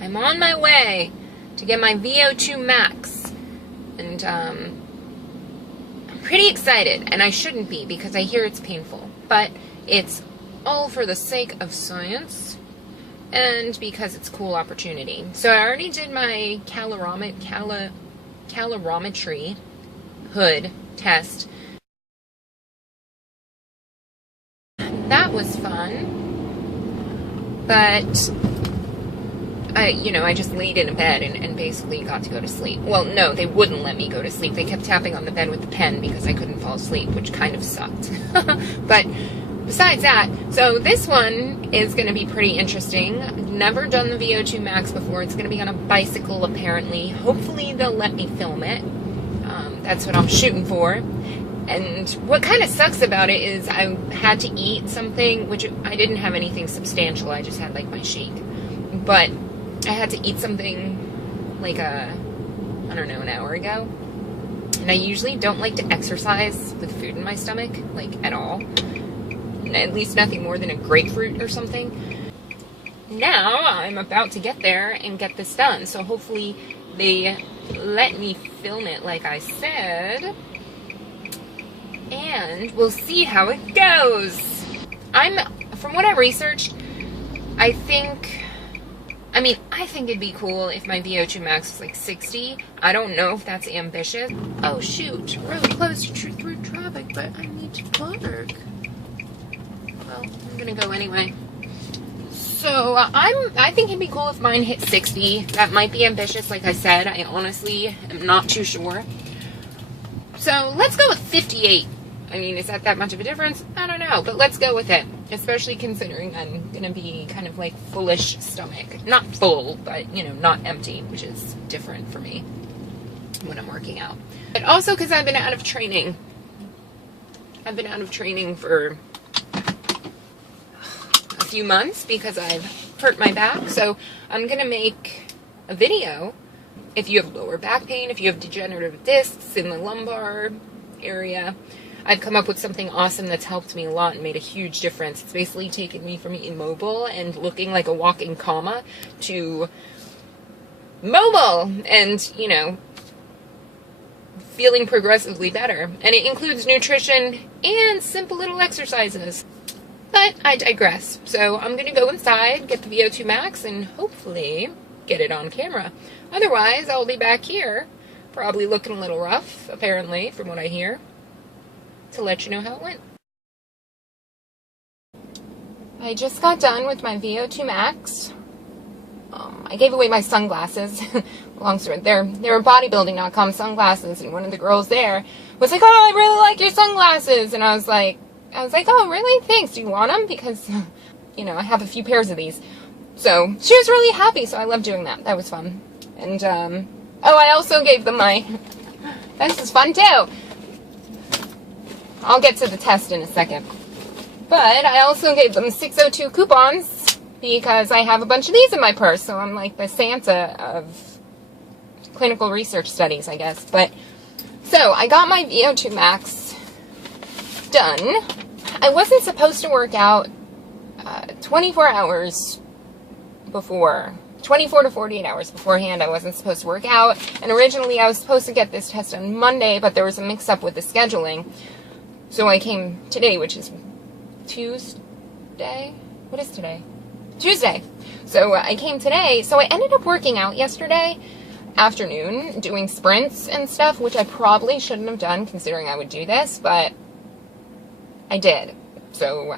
I'm on my way to get my VO2 Max. And I'm pretty excited, and I shouldn't be because I hear it's painful. But it's all for the sake of science and because it's a cool opportunity. So I already did my calorimetry hood test. That was fun, but I just laid in a bed and basically got to go to sleep. Well, no, they wouldn't let me go to sleep. They kept tapping on the bed with the pen because I couldn't fall asleep, which kind of sucked. But besides that, so this one is going to be pretty interesting. I've never done the VO2 Max before. It's going to be on a bicycle, apparently. Hopefully they'll let me film it. That's what I'm shooting for. And what kind of sucks about it is I had to eat something, which I didn't have anything substantial. I just had like my shake. But I had to eat something like an hour ago. And I usually don't like to exercise with food in my stomach, like at all. At least nothing more than a grapefruit or something. Now I'm about to get there and get this done. So hopefully they let me film it like I said. And we'll see how it goes. From what I researched, I think it'd be cool if my VO2 Max was like 60. I don't know if that's ambitious. Oh shoot, road closed through traffic, but I need to park. Well, I'm gonna go anyway. So I think it'd be cool if mine hit 60. That might be ambitious, like I said. I honestly am not too sure. So let's go with 58. I mean, is that much of a difference? I don't know, but let's go with it. Especially considering I'm going to be kind of like fullish stomach. Not full, but, not empty, which is different for me when I'm working out. But also because I've been out of training. I've been out of training for a few months because I've hurt my back. So I'm going to make a video. If you have lower back pain, if you have degenerative discs in the lumbar area, I've come up with something awesome that's helped me a lot and made a huge difference. It's basically taken me from immobile and looking like a walking comma to mobile and, feeling progressively better. And it includes nutrition and simple little exercises. But I digress. So I'm going to go inside, get the VO2 Max, and hopefully get it on camera. Otherwise, I'll be back here, probably looking a little rough, apparently, from what I hear, to let you know how it went. I just got done with my VO2 Max. I gave away my sunglasses. Long story. They're bodybuilding.com sunglasses, and one of the girls there was like, "Oh, I really like your sunglasses," and I was like, "Oh, really? Thanks. Do you want them?" Because, I have a few pairs of these. So she was really happy. So I love doing that. That was fun. And I also gave them my. This is fun too. I'll get to the test in a second. But I also gave them 602 coupons because I have a bunch of these in my purse. So I'm like the Santa of clinical research studies, I guess. But so I got my VO2 Max done. I wasn't supposed to work out 24 hours before. 24 to 48 hours beforehand, I wasn't supposed to work out. And originally I was supposed to get this test on Monday, but there was a mix-up with the scheduling. So I came today, which is Tuesday? What is today? Tuesday. So I came today. So I ended up working out yesterday afternoon, doing sprints and stuff, which I probably shouldn't have done considering I would do this, but I did. So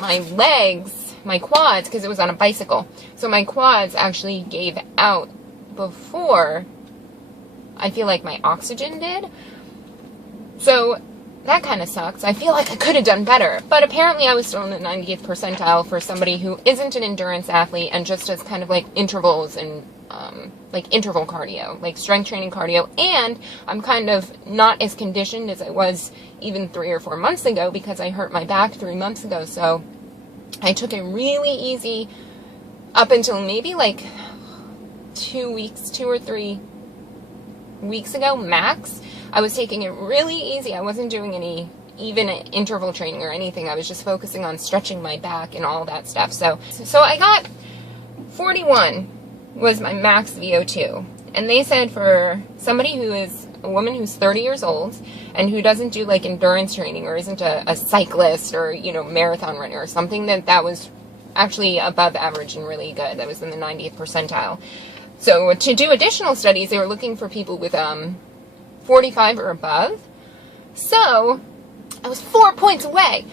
my legs, my quads, because it was on a bicycle, so my quads actually gave out before I feel like my oxygen did. So that kind of sucks. I feel like I could have done better, but apparently I was still in the 90th percentile for somebody who isn't an endurance athlete and just does kind of like intervals and like interval cardio, like strength training cardio. And I'm kind of not as conditioned as I was even 3 or 4 months ago because I hurt my back 3 months ago. So I took it really easy up until maybe like 2 or 3 weeks ago max. I was taking it really easy. I wasn't doing any even interval training or anything. I was just focusing on stretching my back and all that stuff. So I got 41 was my max VO2. And they said for somebody who is a woman who's 30 years old and who doesn't do like endurance training or isn't a cyclist or, you know, marathon runner or something, that was actually above average and really good. That was in the 90th percentile. So to do additional studies, they were looking for people with 45 or above. So I was 4 points away.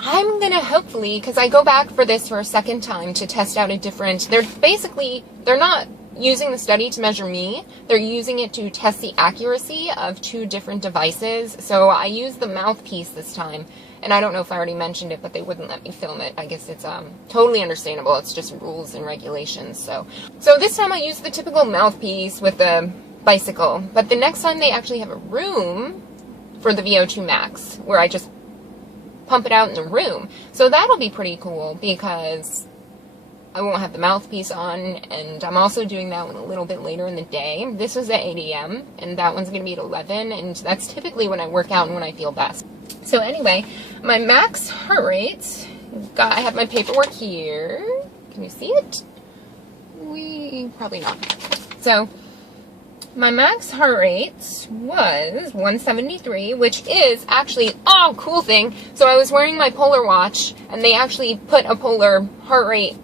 I'm going to hopefully, because I go back for this for a second time to test out a different, they're not using the study to measure me. They're using it to test the accuracy of 2 different devices. So I used the mouthpiece this time. And I don't know if I already mentioned it, but they wouldn't let me film it. I guess it's totally understandable. It's just rules and regulations. So this time I used the typical mouthpiece with the bicycle. But the next time they actually have a room for the VO2 Max, where I just pump it out in the room. So that'll be pretty cool because I won't have the mouthpiece on, and I'm also doing that one a little bit later in the day. This was at 8 a.m., and that one's going to be at 11, and that's typically when I work out and when I feel best. So anyway, my max heart rate, I have my paperwork here. Can you see it? Probably not. So my max heart rate was 173, which is actually, oh, cool thing. So I was wearing my Polar watch, and they actually put a Polar heart rate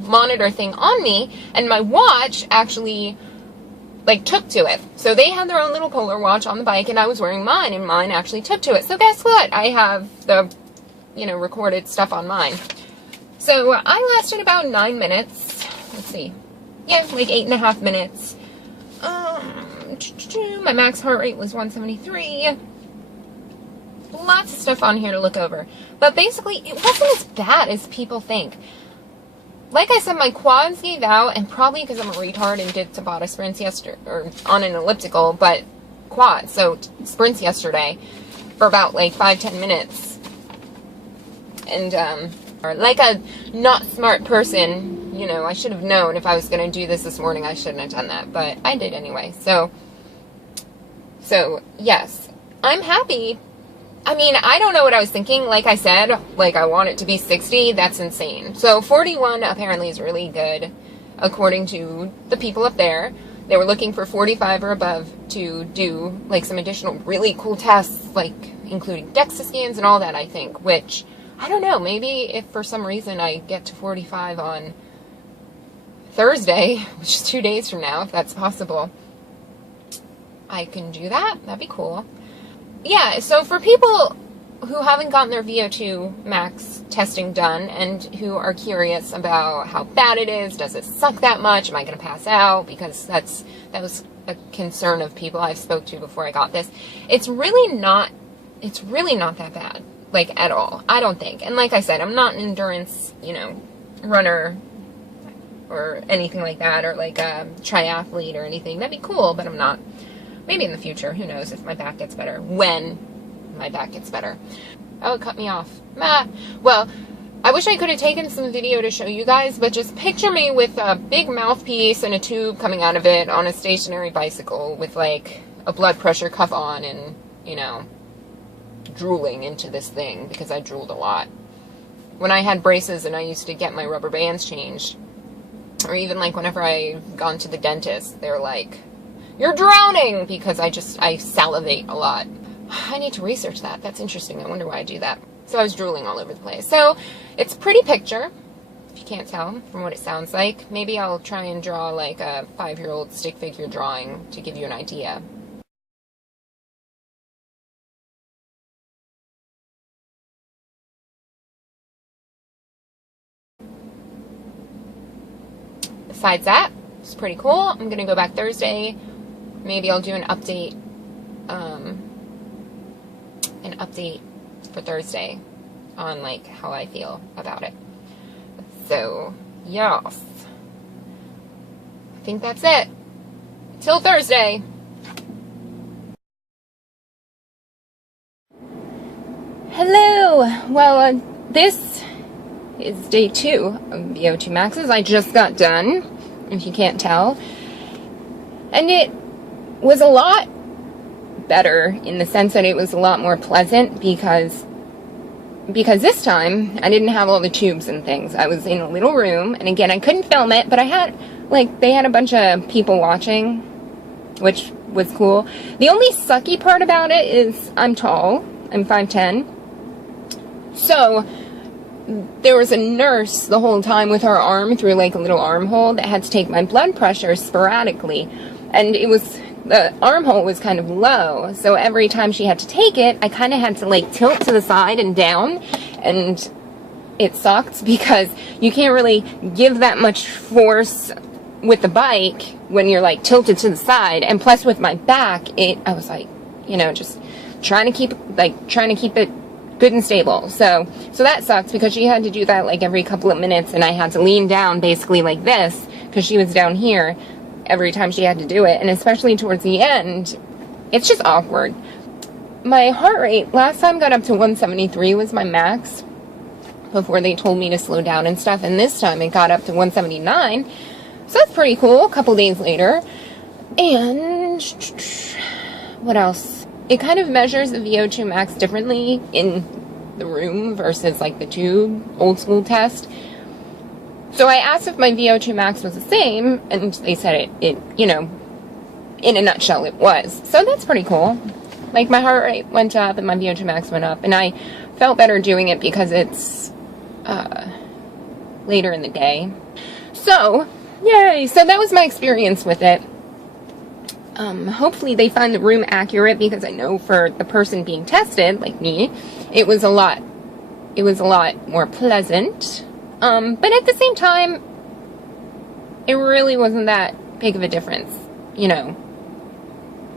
monitor thing on me, and my watch actually like took to it. So they had their own little Polar watch on the bike, and I was wearing mine, and mine actually took to it. So guess what? I have the, you know, recorded stuff on mine. So I lasted about 9 minutes. Let's see. Yeah, like 8.5 minutes. My max heart rate was 173. Lots of stuff on here to look over. But basically, it wasn't as bad as people think. Like I said, my quads gave out, and probably because I'm a retard and did Tabata sprints yesterday, or on an elliptical, but quads, so sprints yesterday for about like 5-10 minutes. And, or like a not smart person, you know, I should have known if I was going to do this morning, I shouldn't have done that, but I did anyway. So yes, I'm happy. I mean, I don't know what I was thinking. Like I said, like I want it to be 60. That's insane. So 41 apparently is really good, according to the people up there. They were looking for 45 or above to do like some additional really cool tests, like including DEXA scans and all that, I think, which I don't know. Maybe if for some reason I get to 45 on Thursday, which is 2 days from now, if that's possible, I can do that. That'd be cool. Yeah, so for people who haven't gotten their VO2 Max testing done and who are curious about how bad it is, does it suck that much, am I going to pass out, because that was a concern of people I've spoke to before I got this. It's really not that bad, like at all, I don't think. And like I said, I'm not an endurance, you know, runner or anything like that, or like a triathlete or anything. That'd be cool, but I'm not. Maybe in the future, who knows if my back gets better, when my back gets better. Oh, it cut me off. Well, I wish I could have taken some video to show you guys, but just picture me with a big mouthpiece and a tube coming out of it on a stationary bicycle with like a blood pressure cuff on and, you know, drooling into this thing because I drooled a lot. When I had braces and I used to get my rubber bands changed, or even like whenever I've gone to the dentist, they're like, "You're drowning," because I salivate a lot. I need to research that. That's interesting. I wonder why I do that. So I was drooling all over the place. So it's a pretty picture, if you can't tell from what it sounds like. Maybe I'll try and draw like a 5-year-old stick figure drawing to give you an idea. Besides that, it's pretty cool. I'm going to go back Thursday. Maybe I'll do an update for Thursday on like how I feel about it. So, yes. I think that's it. Till Thursday. Hello. Well, this is day 2 of VO2 Maxes. I just got done, if you can't tell. And it was a lot better in the sense that it was a lot more pleasant because because this time I didn't have all the tubes and things. I was in a little room, and again, I couldn't film it, but I had, like, they had a bunch of people watching, which was cool. The only sucky part about it is I'm tall. I'm 5'10". So there was a nurse the whole time with her arm through like a little armhole that had to take my blood pressure sporadically. And it was, the armhole was kind of low. So every time she had to take it, I kind of had to like tilt to the side and down. And it sucked because you can't really give that much force with the bike when you're like tilted to the side. And plus with my back, I was like, you know, just trying to keep it good and stable. So that sucks because she had to do that like every couple of minutes, and I had to lean down basically like this because she was down here every time she had to do it. And especially towards the end, it's just awkward. My heart rate last time got up to 173 was my max before they told me to slow down and stuff, and this time it got up to 179. So that's pretty cool, a couple days later. And what else? It kind of measures the VO2 max differently in the room versus like the tube, old school test. So I asked if my VO2 max was the same, and they said it, you know, in a nutshell it was. So that's pretty cool. Like my heart rate went up and my VO2 max went up, and I felt better doing it because it's later in the day. So, yay! So that was my experience with it. Hopefully they find the room accurate, because I know for the person being tested, like me, it was a lot more pleasant. But at the same time, it really wasn't that big of a difference, you know.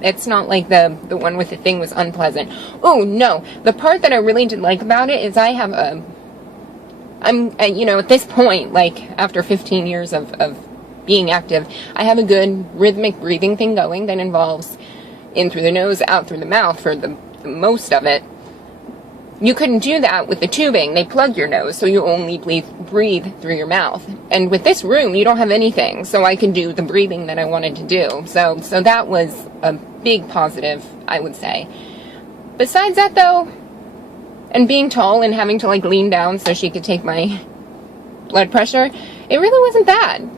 It's not like the one with the thing was unpleasant. Oh, no. The part that I really did like about it is I have you know, at this point, like, after 15 years of being active, I have a good rhythmic breathing thing going that involves in through the nose, out through the mouth for the most of it. You couldn't do that with the tubing. They plug your nose, so you only breathe through your mouth. And with this room, you don't have anything, so I could do the breathing that I wanted to do. So that was a big positive, I would say. Besides that, though, and being tall and having to, like, lean down so she could take my blood pressure, it really wasn't bad.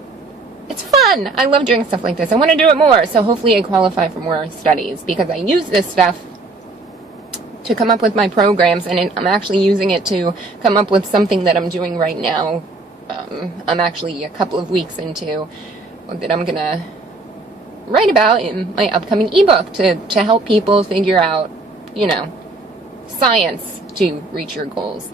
It's fun. I love doing stuff like this. I want to do it more, so hopefully I qualify for more studies, because I use this stuff to come up with my programs, and I'm actually using it to come up with something that I'm doing right now. I'm actually a couple of weeks into that I'm gonna write about in my upcoming ebook to help people figure out, you know, science to reach your goals.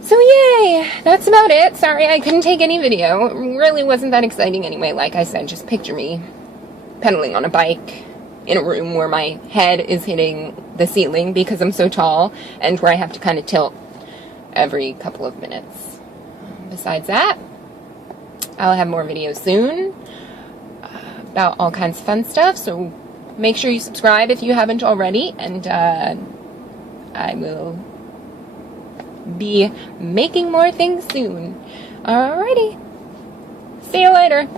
So yay, that's about it. Sorry I couldn't take any video. It really wasn't that exciting anyway. Like I said, just picture me pedaling on a bike in a room where my head is hitting the ceiling because I'm so tall, and where I have to kind of tilt every couple of minutes. Besides that, I'll have more videos soon about all kinds of fun stuff, so make sure you subscribe if you haven't already, and I will be making more things soon. Alrighty. See you later.